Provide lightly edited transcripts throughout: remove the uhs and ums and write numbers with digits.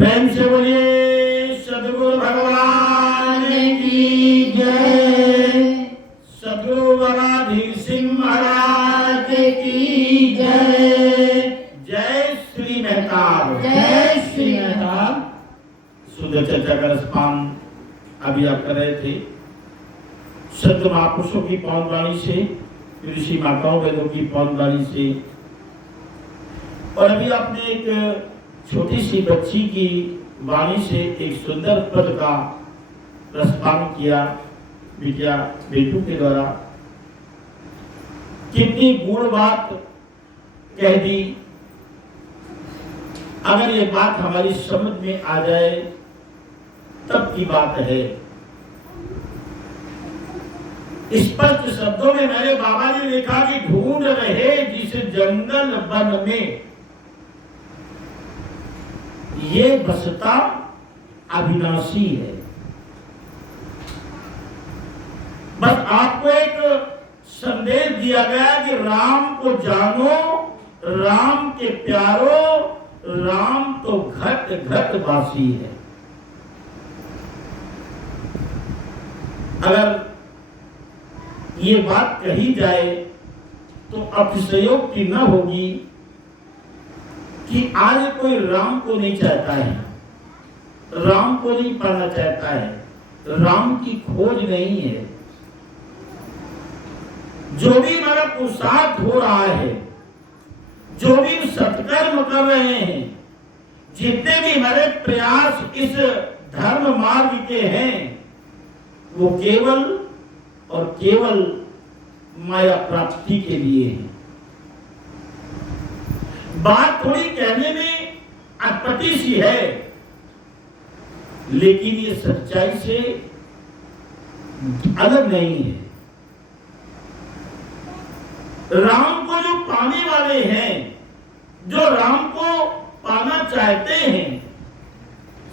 प्रेम से बोलिए सद्गुरु भगवान की जय। सद्गुरु बाबाधीर सिंह महाराज की जय। जय श्री मेहताब। जय श्री मेहताब। सुंदर चर्चा का रसपान अभी आप कर रहे थे। संत महापुरुषों की पावन वाणी से, ऋषि माताओं वेदों की पावन वाणी से, और अभी आपने एक छोटी सी बच्ची की वाणी से एक सुंदर पद का रसपान किया विद्या बेटू के द्वारा। कितनी गूढ़ बात कह दी। अगर ये बात हमारी समझ में आ जाए तब की बात है। स्पष्ट शब्दों में मेरे बाबा ने लिखा कि ढूंढ रहे जिस जंगल वन में ये बसता अविनाशी है। बस आपको एक संदेश दिया गया कि राम को जानो, राम के प्यारो, राम तो घट घट वासी है। अगर ये बात कही जाए तो अतिशयोक्ति न होगी कि आज कोई राम को नहीं चाहता है, राम को नहीं पाना चाहता है, राम की खोज नहीं है। जो भी हमारा पुरुषार्थ हो रहा है, जो भी सत्कर्म कर रहे हैं, जितने भी हमारे प्रयास इस धर्म मार्ग के हैं, वो केवल और केवल माया प्राप्ति के लिए है। बात थोड़ी कहने में अटपटी सी है, लेकिन ये सच्चाई से अलग नहीं है। राम को जो पाने वाले हैं, जो राम को पाना चाहते हैं,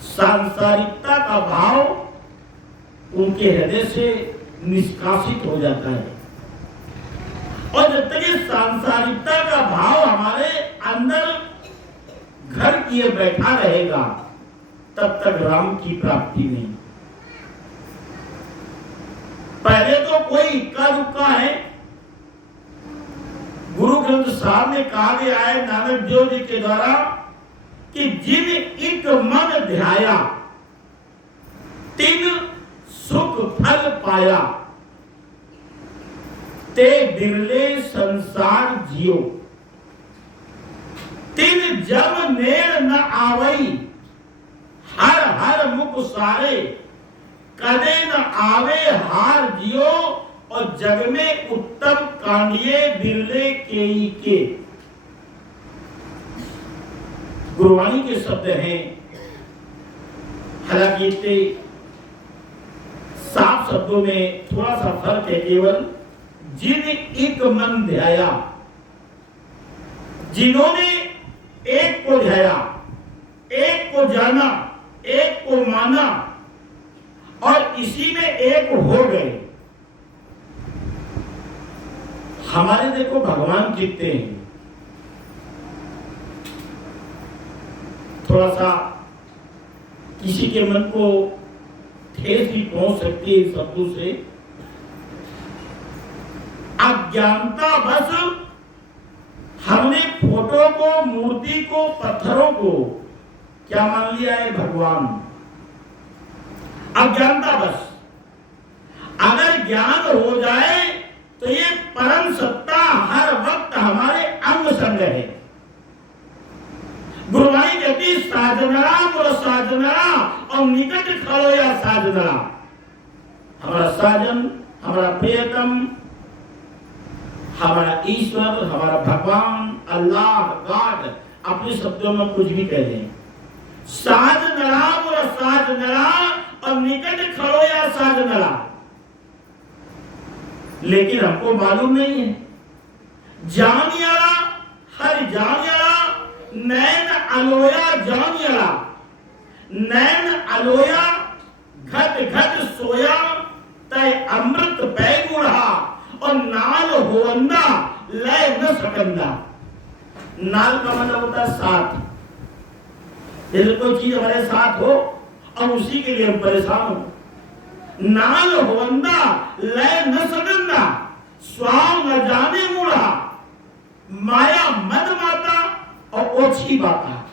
सांसारिकता का भाव उनके हृदय से निष्कासित हो जाता है। और जब तक ये सांसारिकता का भाव हमारे अंदर घर किए बैठा रहेगा, तब तक राम की प्राप्ति नहीं। पहले तो कोई इक्का दुक्का है। गुरु ग्रंथ साहब में कहा गया है नानक देव जी के द्वारा कि जिन एक मन ध्याया तिन सुख फल पाया, ते बिरले संसार जियो। तिन जब नेर न आवई, हर हर मुख सारे, कदे न आवे हार जियो। और जग में उत्तम कांडिये बिरले केई के। गुरुवाणी के शब्द हैं। हालांकि इतने साफ शब्दों में थोड़ा सा फर्क है केवल। जिन एक मन ध्याया, जिन्होंने एक को ध्याया, एक को जाना, एक को माना और इसी में एक हो गए। हमारे देखो भगवान कितने हैं। थोड़ा सा किसी के मन को ठेस भी पहुंच सकती है शब्दों से। अज्ञानता बस हमने फोटो को, मूर्ति को, पत्थरों को क्या मान लिया है? भगवान। अज्ञानता बस। अगर ज्ञान हो जाए तो ये परम सत्ता हर वक्त हमारे अंग संग है। गुरुवाणी कहती साधना बोलो साधना और निकट खड़ो या साधना। हमारा साजन, हमारा प्रियतम, हमारा ईश्वर, हमारा भगवान, अल्लाह, गॉड, अपने शब्दों में कुछ भी कह दें। साधना बोलो साधना और निकट खड़ो या साधना। लेकिन हमको मालूम नहीं है। जानियाला हर जानियाला, नैन अलोया जानियाला। नैन अलोया घट घट सोया, तय अमृत पै गुढ़ा और नाल होवंदा लय न सकंदा। नाल का मतलब होता है साथ। जैसे कोई चीज हमारे साथ हो और उसी के लिए हम परेशान हो। नाल होवंदा लय न सगंदा स्वाम न जाने मूढ़ा, माया मद माता और ओछी बाता।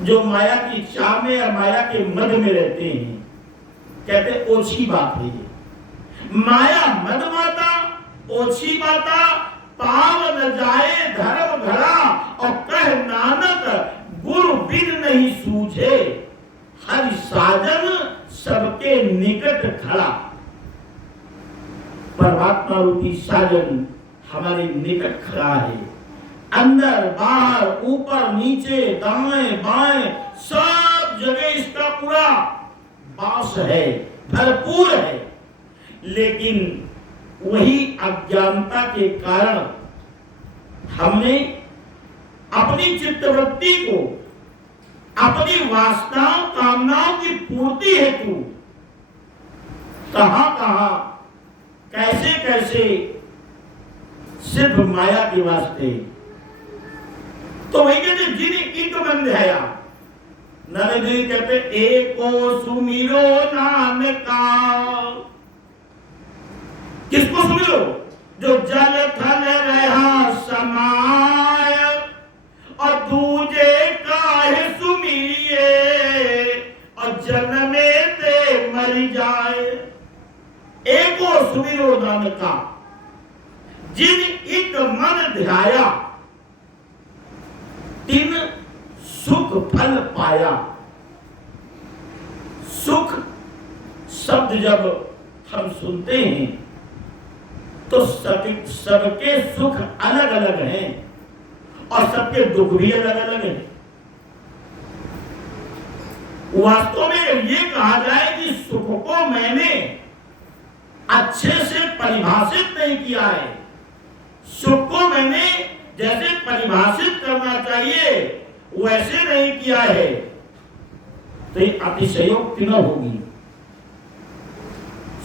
जो माया की चाह में या माया के मद में रहते हैं, कहते ओछी बात है ये। माया मद माता ओछी बाता, पाव न जाए धर्म घड़ा, और कह नानक गुरु बिन नहीं सूझे, हरि साजन सबके निकट खड़ा। परमात्मा रूपी साजन हमारे निकट खड़ा है। अंदर बाहर ऊपर नीचे दाएं बाएं सब जगह इसका पूरा वास है, भरपूर है। लेकिन वही अज्ञानता के कारण हमने अपनी चित्तवृत्ति को अपनी वासनाओं कामनाओं की पूर्ति हेतु कहां कहां कैसे कैसे सिर्फ माया के वास्ते। तो वही कहते जिन इंक बंध्याया, नारद जी कहते एको सुमिरो नानका। किसको सुमिरो? जो जल थल रहा समाय, और दूजे काहे सुमिरिए, और जन्मे ते मर जाए। एको सुमिरो नानका, जिन एक मन ध्याया, तिन सुख फल पाया। सुख शब्द जब हम सुनते हैं तो सबके सुख अलग अलग हैं और सबके दुख भी अलग अलग हैं। वास्तव में ये कहा जाए कि सुख को मैंने अच्छे से परिभाषित नहीं किया है। सुख को मैंने जैसे परिभाषित करना चाहिए वैसे नहीं किया है, तो ये अतिशयोक्ति न होगी।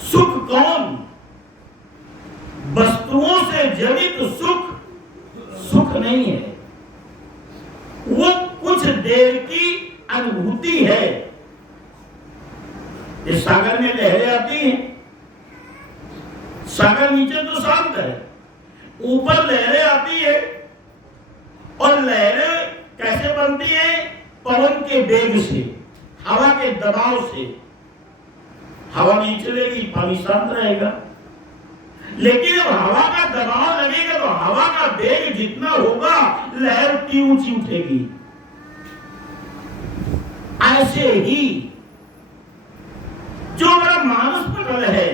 सुख कौन? वस्तुओं से जनित सुख सुख नहीं है, वो कुछ देर की अनुभूति है। इस सागर में लहरें आती हैं, सागर नीचे तो शांत है, ऊपर लहरें आती है। और लहरें कैसे बनती है? पवन के वेग से, हवा के दबाव से। हवा नहीं चलेगी, पानी शांत रहेगा। लेकिन जब हवा का दबाव लगेगा तो हवा का वेग जितना होगा लहर उतनी ऊंची उठेगी। ऐसे ही जो हमारा मानस पटल है,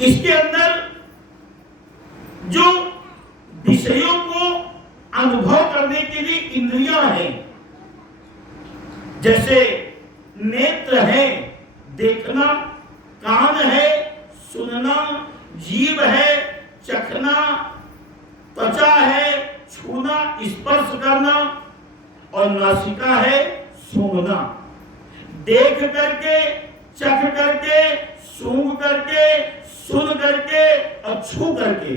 इसके अंदर जो विषयों को अनुभव करने के लिए इंद्रियां हैं, जैसे नेत्र है देखना, कान है सुनना, जीभ है चखना, त्वचा है छूना स्पर्श करना, और नासिका है सूंघना। देख करके, चख करके, सूंघ करके, सुन करके और छू करके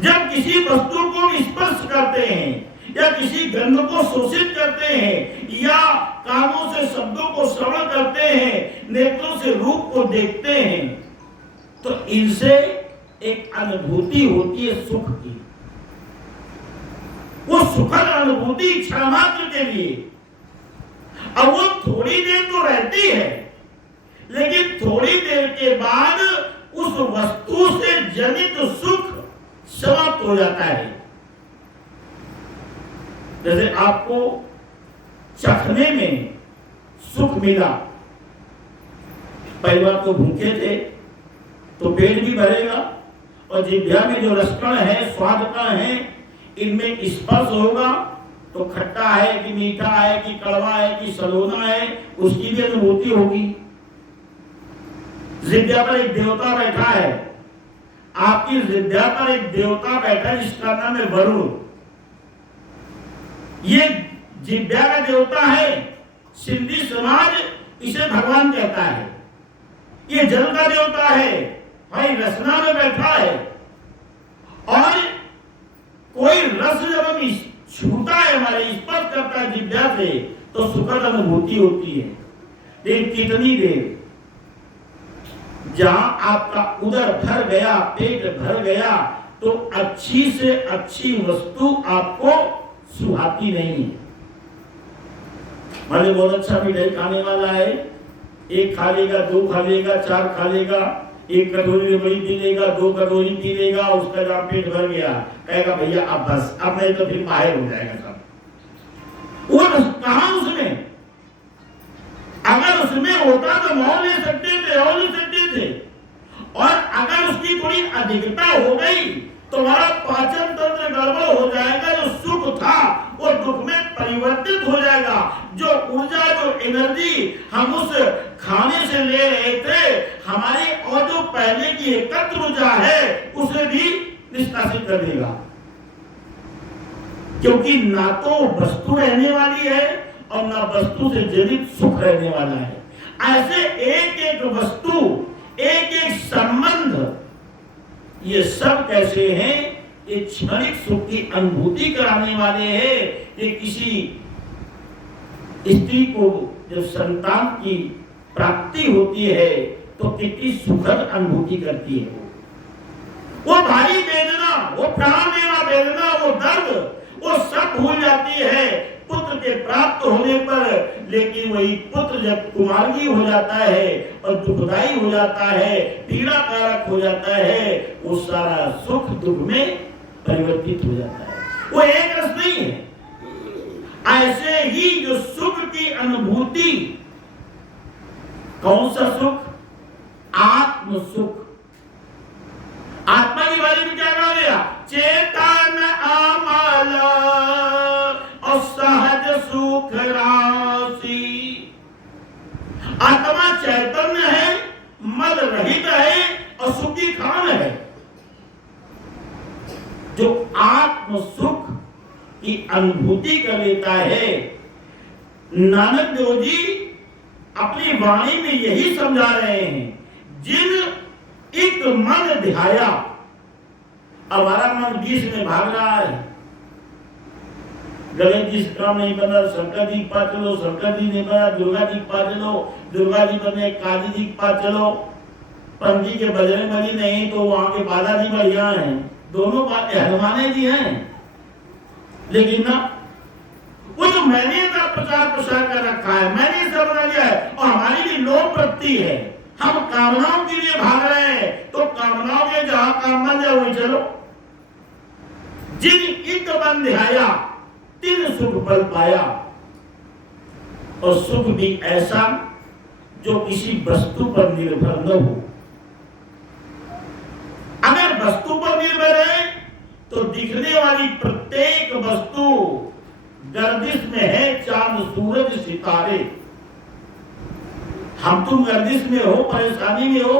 जब किसी वस्तु को स्पर्श करते हैं या किसी गंध को शोषित करते हैं या कानों से शब्दों को श्रवण करते हैं, नेत्रों से रूप को देखते हैं, तो इनसे एक अनुभूति होती है सुख की। वो सुखद अनुभूति क्षण मात्र के लिए, अब वो थोड़ी देर तो रहती है, लेकिन थोड़ी देर के बाद उस वस्तु से जनित सुख समाप्त हो जाता है। जैसे आपको चखने में सुख मिला, पहली बार तो भूखे थे तो पेट भी भरेगा, और जिह्वा में जो रसकण है, स्वाद का है, इनमें स्पर्श होगा तो खट्टा है कि मीठा है कि कड़वा है कि सलोना है, उसकी भी अनुभूति होगी। जिह्वा पर एक देवता बैठा है, आपकी जिह्वा पर एक देवता बैठा है जिसका नाम है वरुण। ये जिह्वा का देवता है, सिंधी समाज इसे भगवान कहता है। ये जल का देवता है, भाई रसना में बैठा है, और कोई रस जब हम छूता है, हमारे स्पर्श करता है जिभ्या से, तो सुखद अनुभूति होती है। लेकिन कितनी देर? जहां आपका उदर भर गया, पेट भर गया, तो अच्छी से अच्छी वस्तु आपको सुहाती नहीं है। माने बहुत अच्छा मिठाई खाने वाला है, एक खा लेगा, दो खा लेगा, चार खा लेगा, एक कटोरी रबड़ी पी लेगा, दो कटोरी पी लेगा, उसका जब पेट भर गया कहेगा भैया अब बस, अब नहीं तो फिर बाहर हो जाएगा सब। वो कहां उसमें? अगर उसमें होता तो और ले सकते थे। और अगर उसकी थोड़ी अधिकता हो गई तो हमारा पाचन तंत्र गड़बड़ हो जाएगा, जो सुख था वो दुख में परिवर्तित हो जाएगा। जो ऊर्जा, जो एनर्जी हम उस खाने से ले रहे थे, हमारी और जो पहले की एकत्र ऊर्जा है उसे भी निष्कासित कर देगा। क्योंकि ना तो वस्तु रहने वाली है और ना वस्तु से जनित सुख रहने वाला है। ऐसे एक एक वस्तु, एक एक संबंध, ये सब कैसे हैं? ये क्षणिक सुख की अनुभूति कराने वाले हैं। ये किसी स्त्री को जब संतान की प्राप्ति होती है तो कितनी सुखद अनुभूति करती है। वो भारी वेदना, वो प्राण देना वेदना, वो दर्द, वो सब भूल जाती है पुत्र के प्राप्त होने पर। लेकिन वही पुत्र जब कुमार्गी हो जाता है और दुखदाई हो जाता है, पीड़ा कारक हो जाता है, वो सारा सुख दुख में परिवर्तित हो जाता है। वो एक रस नहीं है। ऐसे ही जो सुख की अनुभूति, कौन सा सुख? आत्म सुख। आत्मा के बारे में क्या कहा गया? चेतन अमल और सहज सुख राशि। आत्मा चैतन्य है, मल रहित है और सुखी खान है। जो आत्म सुख की अनुभूति कर लेता है, नानक देव जी अपनी वाणी में यही समझा रहे हैं। जिन एक मन ध्याया, हमारा मन बीच में भाग रहा है, गणेश जी काम नहीं बना, शंकर जी पा चलो, शंकर जी नहीं बना, दुर्गा जी पा चलो, दुर्गा जी बने, काली जी पा चलो, पंजी के बजरंग बली नहीं तो वहां के बालाजी बढ़िया हैं, दोनों हनुमाने जी हैं। लेकिन ना वो जो मैंने का प्रचार प्रसार कर रखा है, मैंने सब बना लिया है और हमारी भी लोभ वृत्ति है। हम कामनाओं के लिए भाग रहे हैं, तो कामनाओं के जहां काम बन जाए वही चलो। जिन एक बन ध्याया तिन सुख बल पाया। और सुख भी ऐसा जो किसी वस्तु पर निर्भर न हो। अगर वस्तु पर निर्भर है तो दिखने वाली प्रत्येक वस्तु गर्दिश में है, चांद सूरज सितारे। हम तुम गर्दिश में हो, परेशानी में हो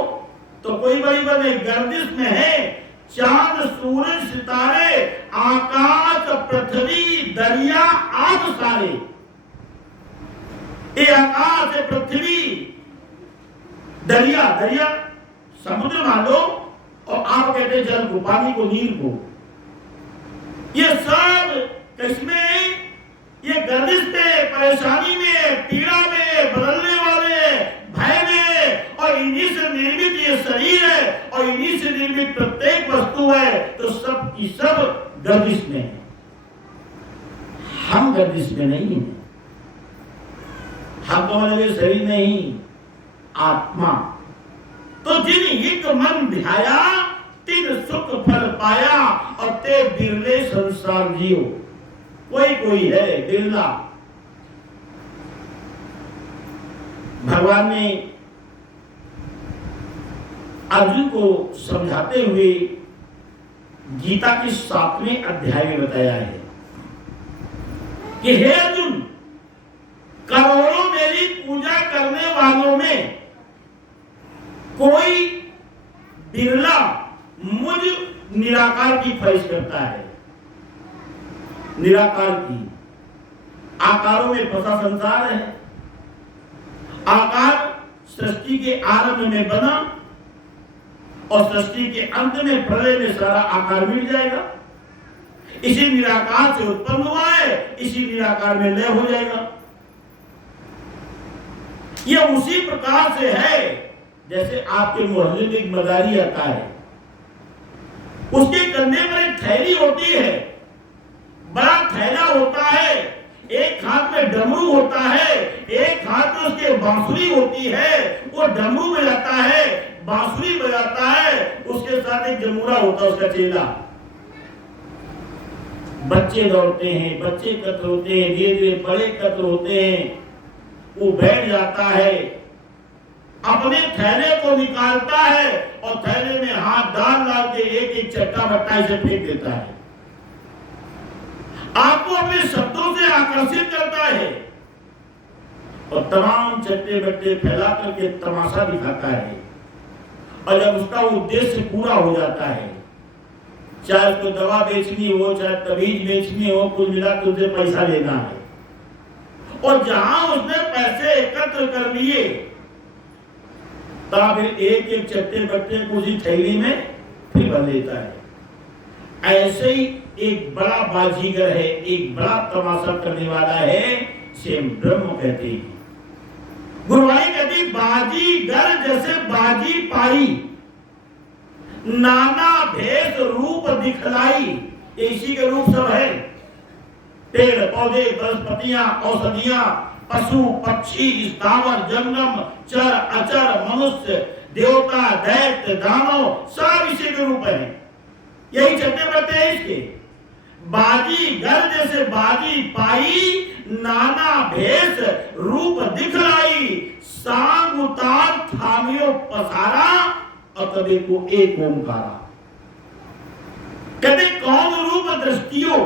तो कोई बड़ी बात नहीं, गर्दिश में है चांद सूरज सितारे, आकाश पृथ्वी दरिया आग सारे। ये आकाश है, पृथ्वी, दरिया, दरिया समुद्र मान लो, और आप कहते हैं जल को, पानी को, नीर को। ये सब किसमें? ये गर्दिश में, परेशानी में, पीड़ा में, बदलने वाले भय में, और इन्हीं से निर्मित ये शरीर है और इन्हीं से निर्मित प्रत्येक वस्तु है। तो सब की सब गर्दिश में है, हम गर्दिश में नहीं है। हम तो मतलब शरीर नहीं, आत्मा। तो जिन एक मन ध्याया तिन सुख फल पाया, और ते बिरले संसार जियो। कोई है बिरला। भगवान ने अर्जुन को समझाते हुए गीता के 7वें अध्याय में बताया है कि हे अर्जुन, करोड़ों मेरी पूजा करने वालों में कोई बिरला मुझ निराकार की ख्वाहिश करता है। निराकार की, आकारों में फंसा संसार है। आकार सृष्टि के आरंभ में बना और सृष्टि के अंत में, प्रलय में सारा आकार मिल जाएगा। इसी निराकार से उत्पन्न हुआ है, इसी निराकार में लय हो जाएगा। ये उसी प्रकार से है जैसे आपके मोहल्ले में एक मदारी आता है, उसके कंधे पर एक थैली होती है, बड़ा थैला होता है, एक हाथ में डमरू होता है, एक हाथ में उसके बांसुरी होती है, वो डमरू बजाता है, बांसुरी बजाता है, उसके साथ एक जमूरा होता है उसका चेला। बच्चे दौड़ते हैं, बच्चे एकत्र होते हैं, धीरे धीरे बड़े एकत्र होते हैं, वो बैठ जाता है, अपने थैले को निकालता है और थैले में हाथ डाल के एक एक चट्टा बट्टा इसे फेंक देता है। आपको अपने शब्दों से आकर्षित करता है और तमाम चट्टे बट्टे फैला करके तमाशा दिखाता है। और जब उसका उद्देश्य पूरा हो जाता है, चाहे उसको दवा बेचनी हो, चाहे तबीज बेचनी हो, कुल मिला के उसे पैसा लेना है। और जहां उसने पैसे एकत्र कर लिए, तब एक एक चट्टे बट्टे को उसी थैली में फिर भर लेता है। ऐसे ही एक बड़ा बाजीगर है, एक बड़ा तमाशा करने वाला है, सेम ब्रह्म कहते हैं। गुरुवाणी कहती बाजीगर जैसे बाजी पाई, नाना भेष रूप दिखलाई। इसी के रूप सब है, पेड़ पौधे, वनस्पतियां, औषधियां, पशु पक्षी, स्थावर जंगम, चर अचर, मनुष्य, देवता, दैत्य, दानव, सब इसी के रूप है। यही चट्टे बट्टे हैं इसके। बाजीगर जैसे बाजी पाई, नाना भेष रूप दिखलाई, सांग उतार थामियो पसारा, और कभी को एक ओंकारा। कहते कौन रूप दृष्टियों,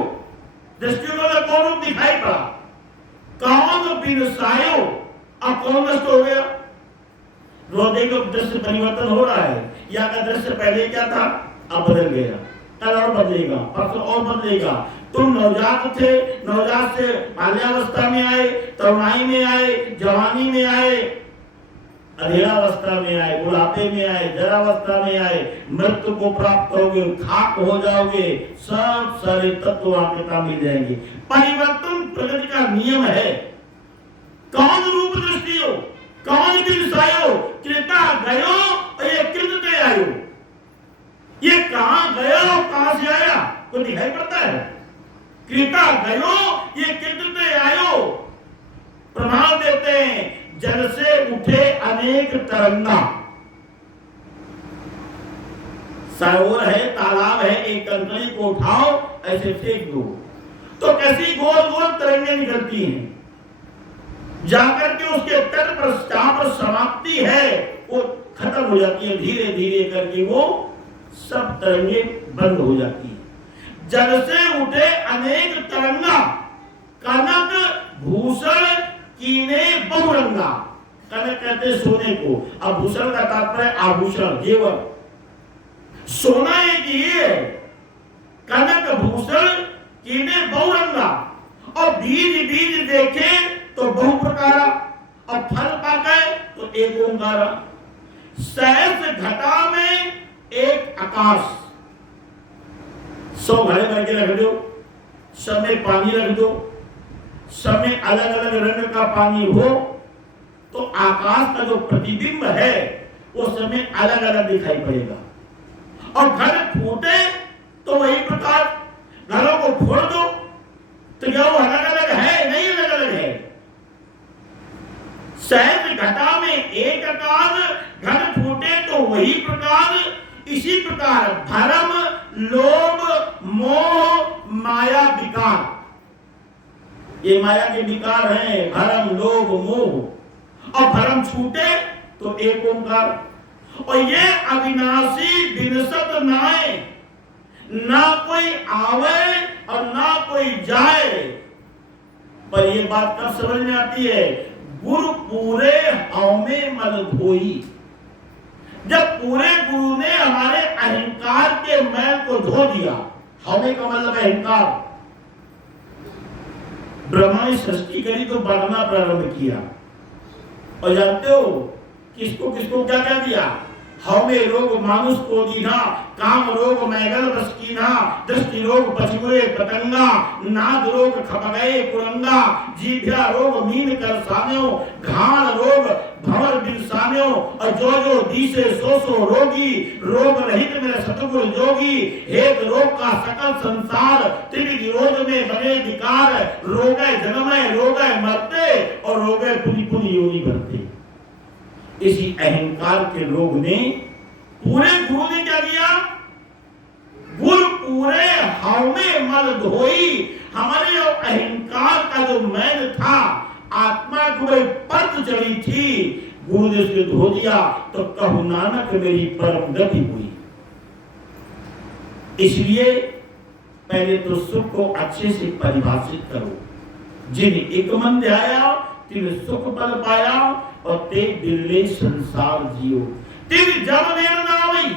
दृष्टियों में कौन रूप दिखाई पड़ा, कौन बिनसायो, अब कौन नष्ट हो गया। हृदय का दृश्य परिवर्तन हो रहा है, या का दृश्य पहले क्या था, अब बदल गया, कल और बदलेगा, परसों और बदलेगा। तुम नवजात थे, नवजात से बाल्यावस्था में आए, तरुणाई में आए, जवानी में आए, अधेड़ावस्था में आए, बुढ़ापे में आए, जरावस्था में आए, मृत्यु को प्राप्त करोगे, खाक हो जाओगे, सब सारे तत्व आपके मिल जाएंगे। परिवर्तन प्रकृति का नियम है। कौन रूप दृष्टि हो, कौन दिशायो, कृता गयो और ये कृतते आयो। ये कहां गया और कहां से आया को दिखाई पड़ता है। कृता गयो, ये कृतते आयो। प्रमाण देते हैं, जल से उठे अनेक तरंगा। सरोवर है, तालाब है, एक कंकड़ी को उठाओ, ऐसे फेंक दो तो कैसी गोल गोल तरंगें निकलती हैं। जाकर के उसके तट पर जहां पर समाप्ति है वो खत्म हो जाती है, धीरे धीरे करके वो सब तरंगे बंद हो जाती है। जल से उठे अनेक तरंगा, कनक भूषण कीने बहुरंगा। कनक कहते सोने को, अब भूषण का तात्पर्य आभूषण, जेवर। सोना एक ये है, कनक भूषण कीने बहुरंगा। और बीज बीज देखे तो बहु प्रकारा, और फल पाके तो एक ओंकारा। सहस घटा में एक आकाश। 100 घड़े भर के रख दो, सब में पानी रख दो, सब में अलग अलग रंग का पानी हो तो आकाश का जो प्रतिबिंब है वो सब में अलग अलग दिखाई पड़ेगा। और घर फूटे तो वही प्रकार, घरों को फोड़ दो तो क्या वो अलग अलग है, नहीं अलग अलग है। सहज घटा में एक आकाश, घर फूटे तो वही प्रकार। इसी प्रकार धर्म, लोभ, मोह, माया विकार, ये माया के विकार हैं, भरम, लोभ, मोह। और भरम छूटे तो एक ओंकार। और ये अविनाशी विनशत नाए, ना कोई आवे और ना कोई जाए। पर ये बात कब समझ में आती है, गुरु पूरे हौमे मल धोई। जब पूरे गुरु ने हमारे अहंकार के मैल को धो दिया। हौमे का मतलब अहंकार। ब्रह्मा ने सृष्टि करी तो बढ़ना प्रारंभ किया, और जानते हो किसको किसको क्या क्या दिया, हौमे रोग मानुष को दीना, काम रोग मैगल बस कीना, दृष्टि रोग पछुए पतंगा, नाद रोग खपगए कुरंगा, जीभ्या रोग मीन कर सान्यो, घाण रोग भंवर बिन सान्यो, और जो दीसे सो रोगी, रोग रहित मेरे सतगुरु जोगी, हेत रोग का सकल संसार, त्रिविध रोग में बने विकार, रोगे जन्मे रोगे मरते, और रोगे पुनि पुनि योनि भरते। इसी अहंकार के रोग ने पूरे गुरु ने क्या किया? गुरु पूरे हौमे मल धोई, हमारे अहंकार का जो मैल था, आत्मा को परत चढ़ी थी, गुरु ने उसको धो दिया, तो कहु नानक मेरी परम गति हुई। इसलिए पहले तो सुख को अच्छे से परिभाषित करो। जिन एक मन ध्याया तिन सुख पल पाया, और ते दिले संसार जियो, तिन जब नेर ना हुई।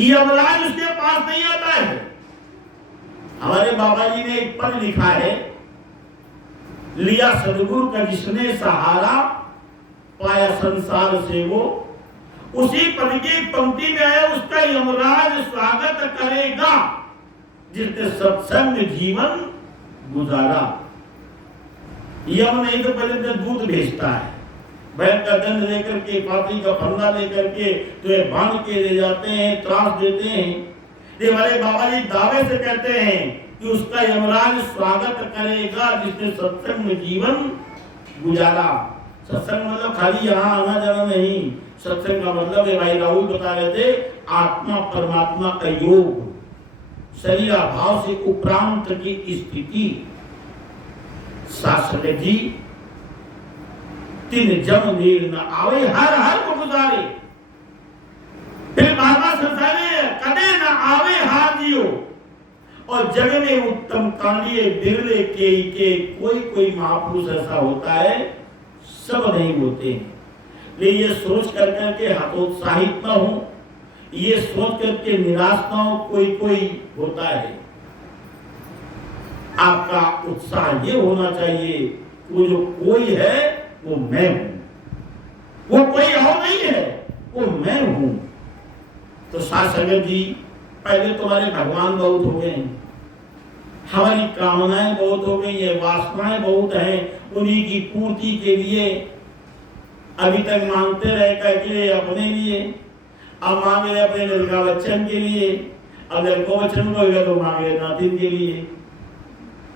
यमराज उसके पास नहीं आता है। हमारे बाबा जी ने एक पद लिखा है, लिया सदगुरु का जिसने सहारा, पाया संसार से वो, उसी पद की पंक्ति में है, उसका यमराज स्वागत करेगा जिसने सत्संग जीवन गुजारा। यम नहीं तो पहले दूध भेजता है, बैल का दंड लेकर के, पापी का फंदा लेकर के तो बांध के ले जाते हैं, त्रास देते हैं। ये हमारे बाबा जी दावे से कहते हैं कि उसका यमराज स्वागत करेगा जिसने सत्संग में जीवन गुजारा। सत्संग मतलब खाली यहाँ आना जाना नहीं, सत्संग का मतलब है, भाई राहुल बता रहे थे, आत्मा परमात्मा का योग, शरीर भाव से उपरांत की स्थिति। शास्त्र जी तिन जम नीर न आवे, हर हर को गुजारे, फिर बाबा संसारे कदे न आवे हार जियो, और जग में उत्तम कांडिये बिरले के कोई महापुरुष ऐसा होता है, सब नहीं होते हैं। लेकिन ये सोच करके हतोत्साहित न हो, ये सोच करके निराश न हो, कोई होता है। आपका उत्साह ये होना चाहिए, वो जो कोई है वो मैं हूं, वो कोई और नहीं है, वो मैं हूं। तो साथ संगत जी, पहले तुम्हारे भगवान बहुत हो गए, हमारी कामनाएं बहुत हो गई है, वासनाएं बहुत हैं, उन्हीं की पूर्ति के लिए अभी तक मांगते रहे कि अपने लिए, अब मांग रहे अपने लड़का बच्चन के लिए, अब लड़को बच्चन को होगा तो मांग रहे नातिन के लिए,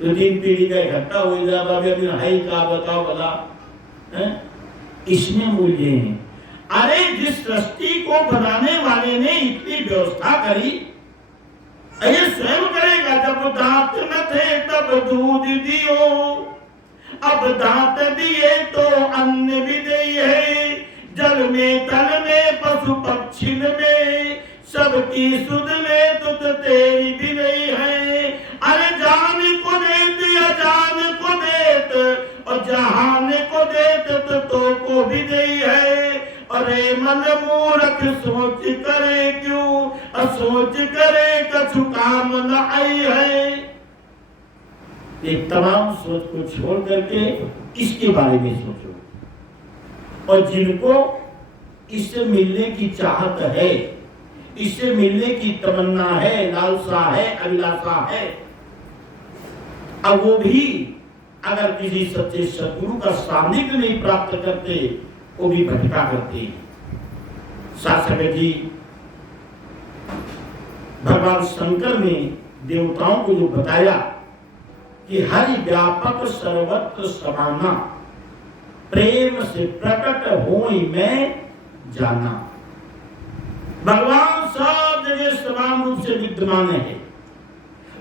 तो 3 पीढ़ी का इकट्ठा हो जाता। अभी हाई का बताओ भला, इसमें मूल्य है। अरे जिस सृष्टि को बनाने वाले ने इतनी व्यवस्था करी, ये स्वयं करेगा। जब दांत न थे तब दूध दियो, अब दांत दिए तो अन्न भी दई है, जल में तल में पशु पक्षी में, सबकी सुध में तुझ तेरी भी नहीं है। अरे जान को देत अजान को देत, और जहान को देत तो को भी नहीं है। अरे मन मूर्ख सोच करे क्यों, असोच करे कछु काम न आई है। एक तमाम सोच को छोड़ करके इसके बारे में सोचो, और जिनको इससे मिलने की चाहत है, इससे मिलने की तमन्ना है, लालसा है, अभिलाषा है, अब वो भी अगर किसी सच्चे सद्गुरु का सानिध्य नहीं प्राप्त करते, वो भी भटका करते हैं। शास्त्र जी, भगवान शंकर ने देवताओं को जो बताया कि हरि व्यापक सर्वत्र समाना, प्रेम से प्रकट होई मैं जाना। भगवान सब जगह समान रूप से विद्यमान है,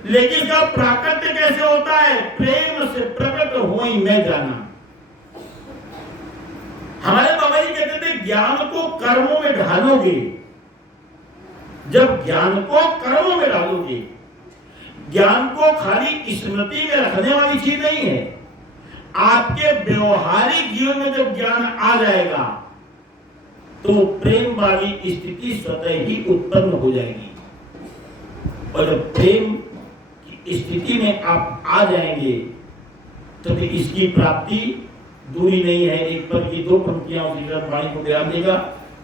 लेकिन इसका प्राकट्य कैसे होता है? प्रेम से प्रकट होई मैं जाना। हमारे बाबा जी कहते थे, ज्ञान को कर्मों में ढालोगे, जब ज्ञान को कर्मों में डालोगे, ज्ञान को खाली स्मृति में रखने वाली चीज नहीं है, आपके व्यवहारिक जीवन में जब ज्ञान आ जाएगा तो प्रेम वाली स्थिति स्वतः ही उत्पन्न हो जाएगी। और जब प्रेम की स्थिति में आप आ जाएंगे तो फिर इसकी प्राप्ति दूरी नहीं है। एक पर की 2 पंक्तियां वाणी को बयान देगा,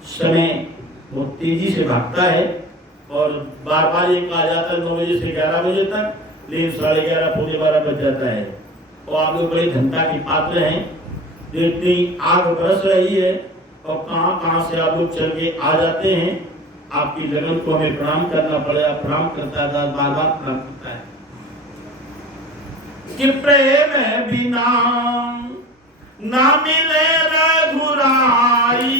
समय वो तेजी से भागता है और बार बार ये कहा जाता है 9 बजे से 11 बजे तक, लेकिन 11:30 पौने 12 बज जाता है। और आप लोग बड़े धन्यता के पात्र हैं, जो इतनी आग बरस रही है और कहाँ कहाँ से आप लोग चल के आ जाते हैं। आपकी लगन को हमें प्रणाम करना पड़ेगा, प्रणाम करता है, बार बार प्रणाम करता है। कि प्रेम बिना ना मिले रघुराई,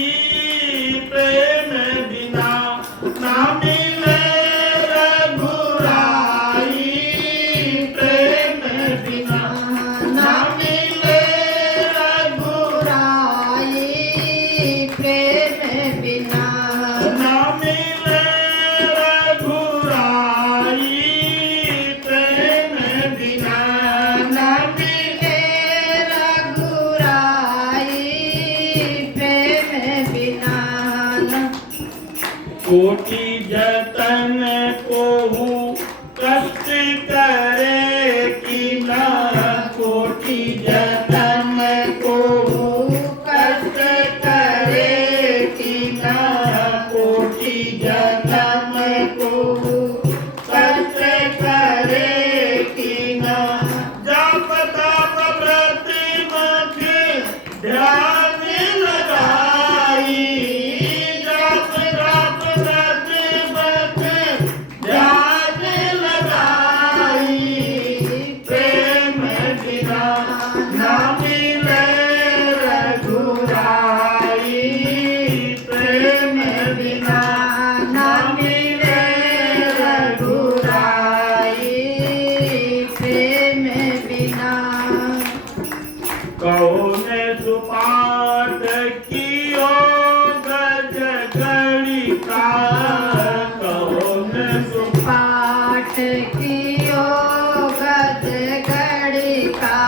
प्रेम बिना ना मिले रघुराई, प्रेम बिना ना मिले रघुराई, प्रेम बिना ना मिले रघुराई, प्रेम बिना ना मिले रघुराई, प्रेम बिना कोटि जतन कोहु कष्ट करे कि न, कोटि जतन कोहु कष्ट करे कि न, कोटि जतन कोहु कष्ट करे कि न, जप तप व्रत मत ध्यान लगाई, जप तप व्रत मत ध्यान लगाई, प्रेम बिना ना मिले रघुराई, प्रेम बिना ना मिले रघुराई, प्रेम बिना कौन सुपाठ कियो गज गणिका, कौन पाठ कियो गद गणिका,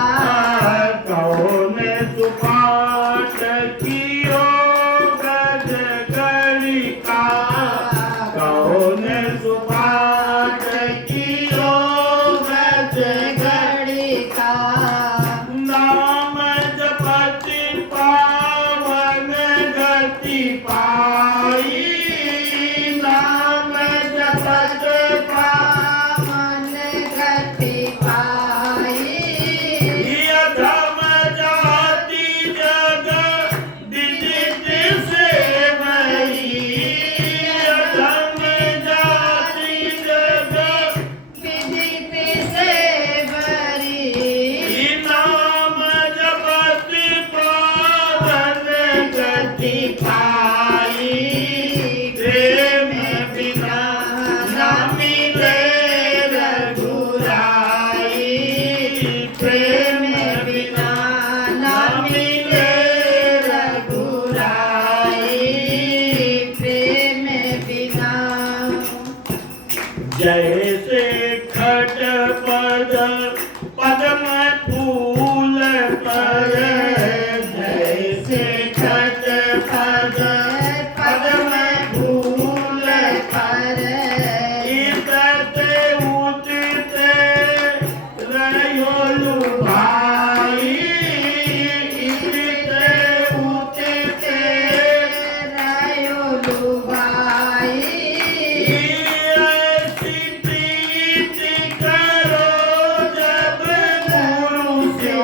कौन सुपाठ कियो गज गणिका, कौन सुपाठ कियो गज गणिका नाम जपति पावन गति पाई, नाम जपति पावन गति पाई, अधम जाति जग विदित सेवई, अधम जाति जग विदित सेवरी, नाम जपति पावन गति पाई, प्रेम बिना ना मिले रघुराई, प्रेम बिना ना मिले रघुराई, प्रेम बिना जैसे खट पद पद्म फूल पर, जैसे खट पद पद्म फूल पर इतते उतते रहो लुभाई, इतते उतते रयो लुभाई, ऐसी प्रीति करो जब गुरु से,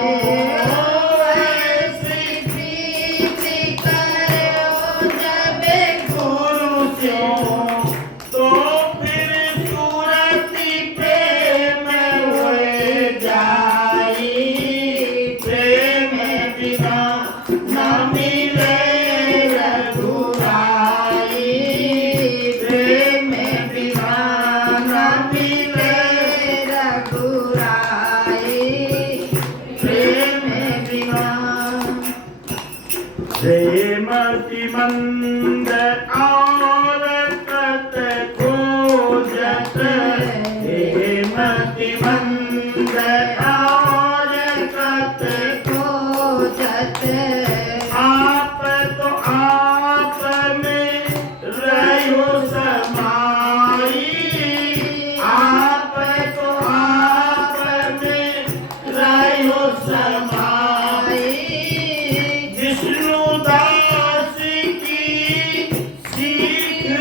ऐसी प्रीति करो जब गुरु से, तो फिर सूरति प्रेम होए जाई, प्रेम बिना ना मिले रघुराई, प्रेम बिना ना मिले रघुराई, प्रेम बिना श्रीमती मंद और कत खोजत, श्रीमती मंद और कत खोजत, आप तो आप में रहो समाई, आप तो आप में रहो समाई, विष्णु दास की सीख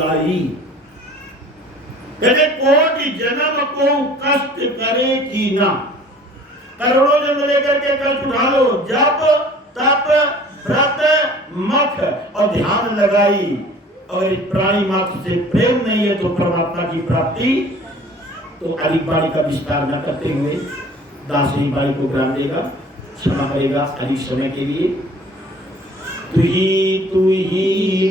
लगाई। कहते कोटि जन्म को कष्ट करे कि ना, करोड़ों जन्म लेकर के कष्ट उठा लो, जप तप व्रत मख और ध्यान लगाई, और इस प्राणी मात्र से प्रेम नहीं है तो परमात्मा की प्राप्ति। तो अधिक वाणी का विस्तार न करते हुए दास ही वाणी को ज्ञान देगा, क्षमा करेगा अधिक समय के लिए। तू ही